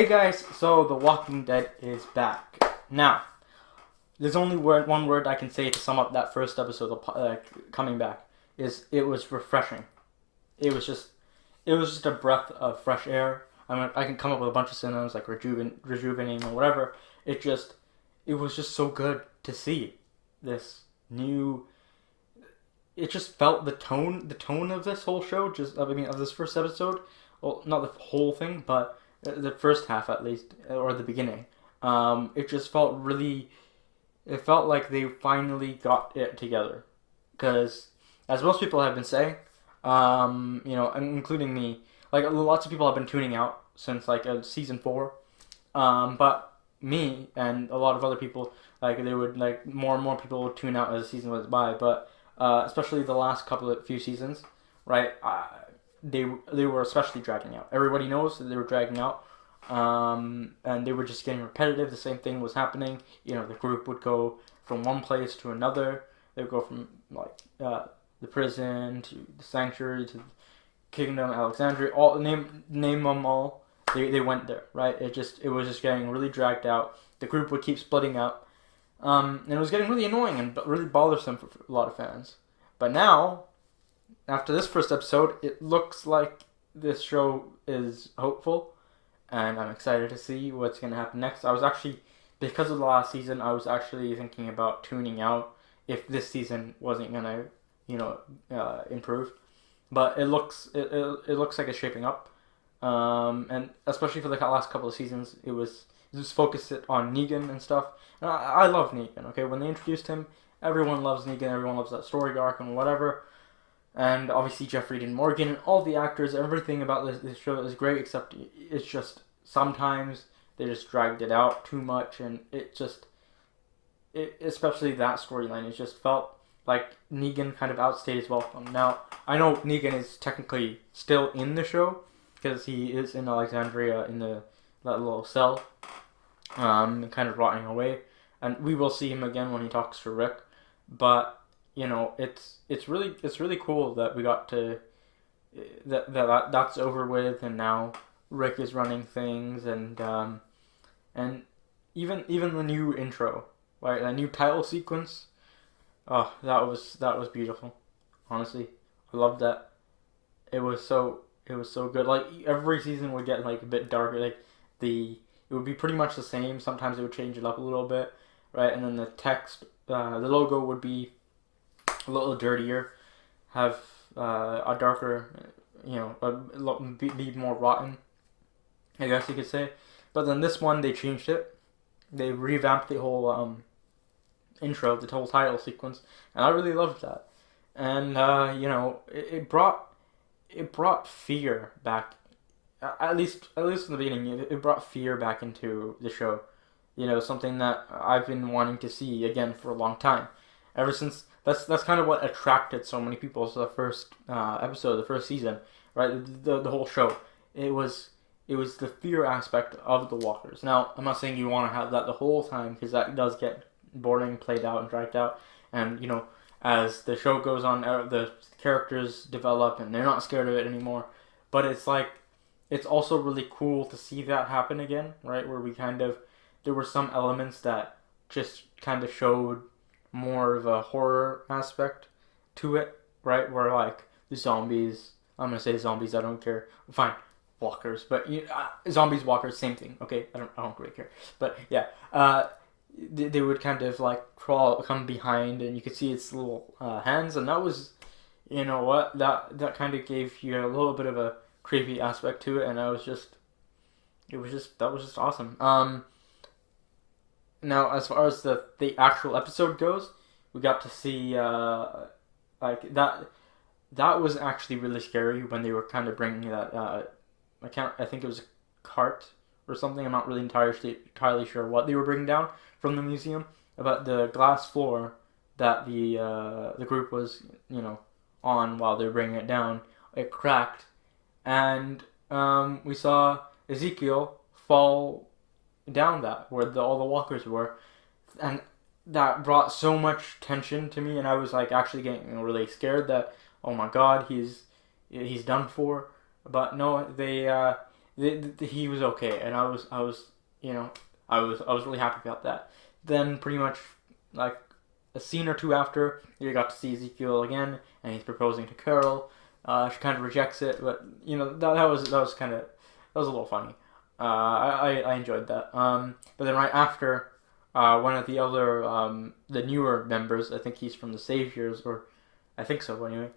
Hey guys, so The Walking Dead is back. Now, there's only one word I can say to sum up that first episode of coming back is it was refreshing. It was just a breath of fresh air. I can come up with a bunch of synonyms like rejuvenating or whatever. It was just so good to see this new. It just felt the tone of this whole show. Of this first episode. Well, not the whole thing, but the first half at least, or the beginning. It just felt really. It felt like they finally got it together, because as most people have been saying, including me, like lots of people have been tuning out since season 4, but me and a lot of other people they would more and more people would tune out as the season went by, but especially the last few seasons, right? They were especially dragging out. Everybody knows that they were dragging out, and they were just getting repetitive. The same thing was happening. The group would go from one place to another. They would go from the prison to the sanctuary to the kingdom, Alexandria. All name them all. They went there, right? It was just getting really dragged out. The group would keep splitting up, and it was getting really annoying and really bothersome for a lot of fans. But now, after this first episode, it looks like this show is hopeful, and I'm excited to see what's going to happen next. I was actually, because of the last season, I was actually thinking about tuning out if this season wasn't going to, improve. But it looks like it's shaping up, and especially for the last couple of seasons, it was just focused on Negan and stuff. And I love Negan. Okay, when they introduced him, everyone loves Negan. Everyone loves that story arc and whatever. And obviously Jeffrey Dean Morgan and all the actors, everything about this show is great, except it's just sometimes they just dragged it out too much, and especially that storyline, it just felt like Negan kind of outstayed his welcome. Now, I know Negan is technically still in the show, because he is in Alexandria in that little cell, kind of rotting away, and we will see him again when he talks to Rick, but it's really cool that we got to that's over with, and now Rick is running things, and even the new intro, right? That new title sequence. Oh, that was beautiful. Honestly, I loved that. It was so good. Like every season would get a bit darker. It would be pretty much the same. Sometimes it would change it up a little bit, right? And then the text, the logo would be a little dirtier, have a darker, be more rotten, I guess you could say. But then this one, they changed it. They revamped the whole intro, the whole title sequence, and I really loved that. And it brought fear back. At least in the beginning, it brought fear back into the show. Something that I've been wanting to see again for a long time. Ever since that's kind of what attracted so many people to the first episode, the first season, right? The whole show. It was the fear aspect of the walkers. Now, I'm not saying you want to have that the whole time, because that does get boring, played out, and dragged out. And as the show goes on, the characters develop, and they're not scared of it anymore. But it's also really cool to see that happen again, right? Where there were some elements that just kind of showed more of a horror aspect to it, right? Where the zombies, I'm gonna say zombies, I don't care. Fine, walkers, but zombies, walkers, same thing. Okay, I don't really care. But yeah, they would kind of come behind, and you could see its little hands, and that was, that kind of gave you a little bit of a creepy aspect to it, and that was just awesome. Now, as far as the actual episode goes, we got to see that was actually really scary when they were kind of bringing that I think it was a cart or something. I'm not really entirely sure what they were bringing down from the museum, about the glass floor that the group was on while they were bringing it down. It cracked, and we saw Ezekiel fall down that where all the walkers were, and that brought so much tension to me, and I was actually getting really scared that, oh my god, he's done for. But no, they he was okay, and I was you know I was really happy about that. Then pretty much like a scene or two after, you got to see Ezekiel again, and he's proposing to Carol. She kind of rejects it, but that was kind of that was a little funny. I enjoyed that. But then right after, one of the other the newer members, I think he's from the Saviors, or I think so anyway.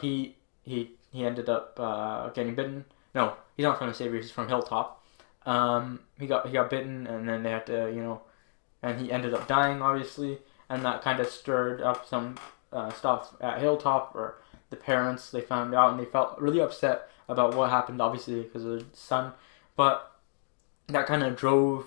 He ended up getting bitten. No, he's not from the Saviors. He's from Hilltop. He got bitten, and then they had to and he ended up dying, obviously, and that kind of stirred up some stuff at Hilltop, or the parents, they found out and they felt really upset about what happened, obviously because of the son, but that kind of drove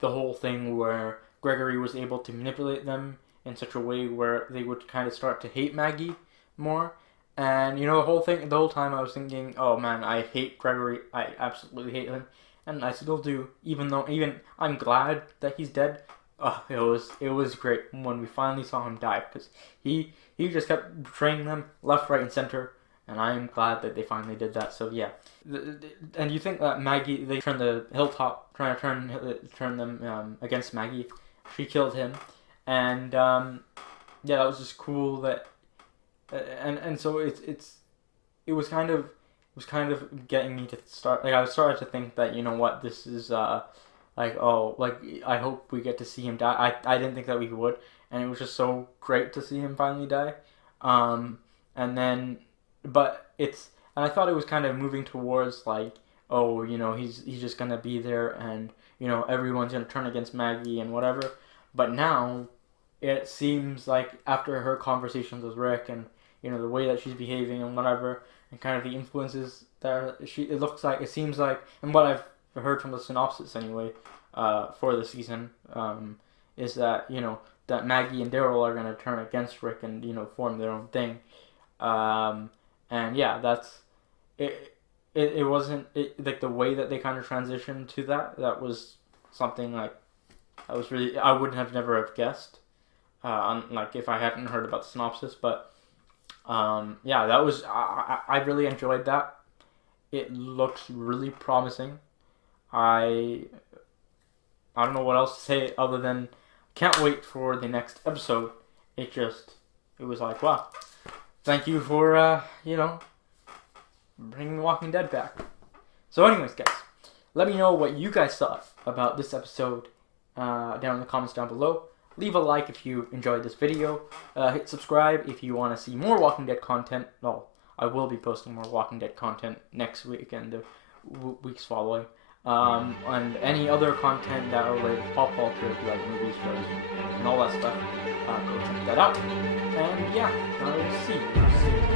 the whole thing where Gregory was able to manipulate them in such a way where they would kind of start to hate Maggie more. And the whole time I was thinking, oh man, I hate Gregory, I absolutely hate him, and I still do, even I'm glad that he's dead. It was great when we finally saw him die, because he just kept betraying them left, right, and center, and I'm glad that they finally did that. So yeah, and you think that Maggie, they turned the Hilltop, trying to turn them against Maggie. She killed him, and yeah, that was just cool. That and so it was kind of getting me to start. Like I started to think that what, this is like, oh, like I hope we get to see him die. I didn't think that we would, and it was just so great to see him finally die. And then, but and I thought it was kind of moving towards like, oh, he's just gonna be there, and everyone's gonna turn against Maggie and whatever. But now, it seems like after her conversations with Rick, and the way that she's behaving and whatever, and kind of the influences that it seems like, and what I've heard from the synopsis anyway, for the season, is that that Maggie and Daryl are gonna turn against Rick and form their own thing, and yeah, that's it. It wasn't like the way that they kind of transitioned to that. That was something like I wouldn't have never have guessed, like if I hadn't heard about the synopsis. But yeah, that was I really enjoyed that. It looks really promising. I don't know what else to say other than can't wait for the next episode. It was like, wow, thank you for bringing The Walking Dead back. So anyways, guys, let me know what you guys thought about this episode down in the comments down below. Leave a like if you enjoyed this video. Hit subscribe if you want to see more Walking Dead content. Well, I will be posting more Walking Dead content next week and the weeks following. And any other content that are related to pop culture, if you like movies, shows, and all that stuff, go check that out. And yeah, I'll see you.